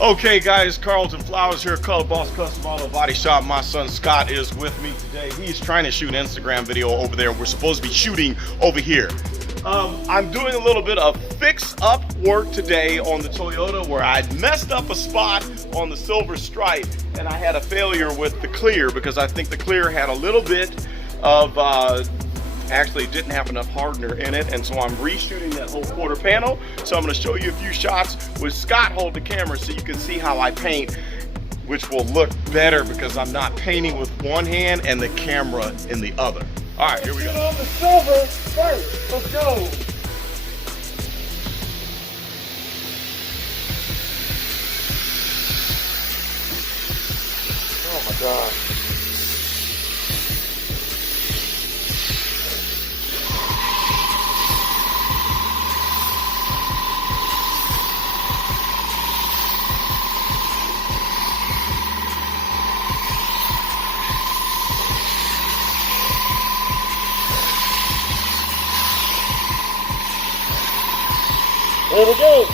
Okay guys, Carlton Flowers here, Color Boss Custom Auto Body Shop. My son Scott is with me today. He's trying to shoot an Instagram video over there. We're supposed to be shooting over here. I'm doing a little bit of fix-up work today on the Toyota where I messed up a spot on the silver stripe and I had a failure with the clear because I think the clear had a little bit of actually didn't have enough hardener in it, and so I'm reshooting that whole quarter panel. So I'm going to show you a few shots with Scott hold the camera so you can see how I paint, which will look better because I'm not painting with one hand and the camera in the other. All right, here we go. Get on the silver first. Let's go. Oh my God. There we go.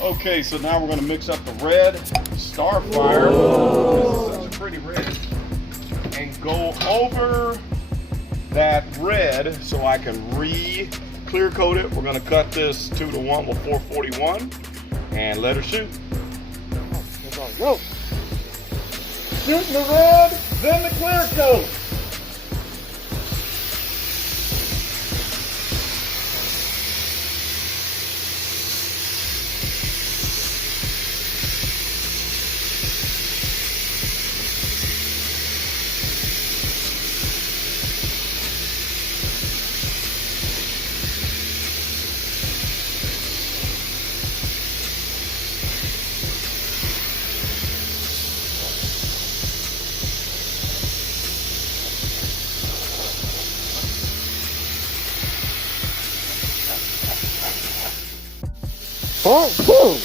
Okay, so now we're going to mix up the red Starfire. This is such a pretty red. And go over that red so I can clear coat it. We're going to cut this 2:1 with 441 and let her shoot. Go. Shooting the red, then the clear coat. Oh, boom!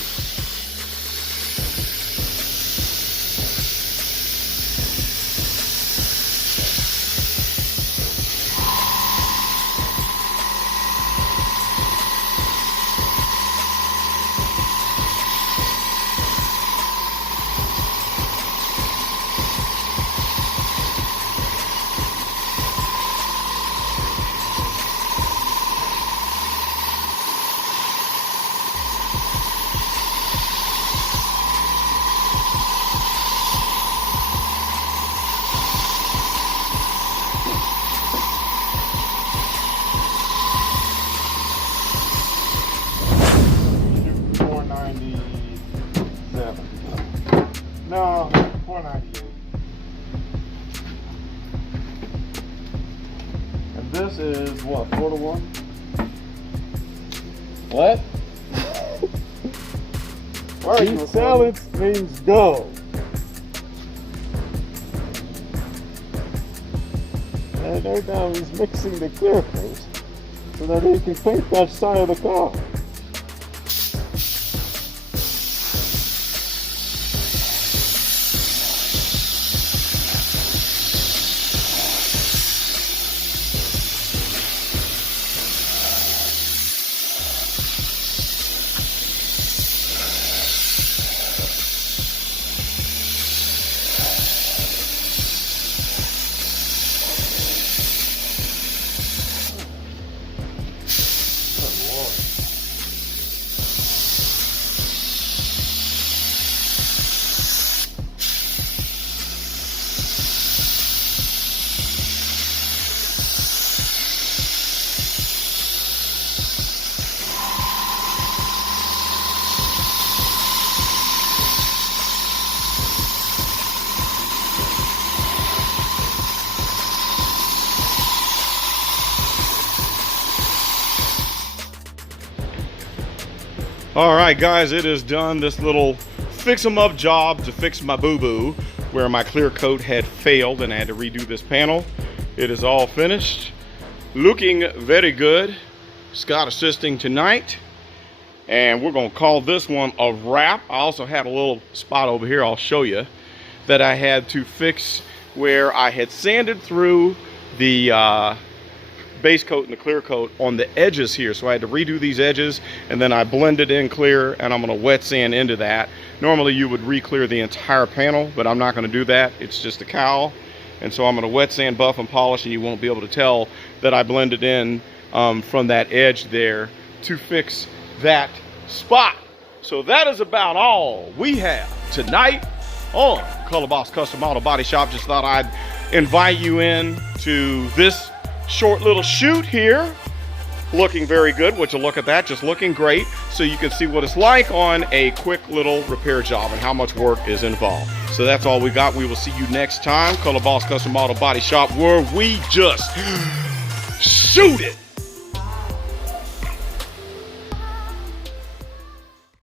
No, 498. And this is what, 4:1? What? Why are you silence means go. And right now he's mixing the clear coat so that he can paint that side of the car. All right, guys, it is done. This little fix 'em up job to fix my boo-boo where my clear coat had failed and I had to redo this panel. It is all finished. Looking very good. Scott assisting tonight. And we're gonna call this one a wrap. I also had a little spot over here I'll show you that I had to fix where I had sanded through the base coat and the clear coat on the edges here, so I had to redo these edges, and then I blended in clear, and I'm going to wet sand into that Normally you would re-clear the entire panel, but I'm not going to do that. It's just a cowl. And so I'm going to wet sand, buff, and polish, and you won't be able to tell that I blended in from that edge there to fix that spot. So that is about all we have tonight on Color Boss Custom Auto Body Shop. Just thought I'd invite you in to this short little shoot here. Looking very good. Would you look at that? Just looking great. So you can see what it's like on a quick little repair job and how much work is involved. So that's all we got. We will see you next time. Color Boss Custom Auto Body Shop, where we just shoot it.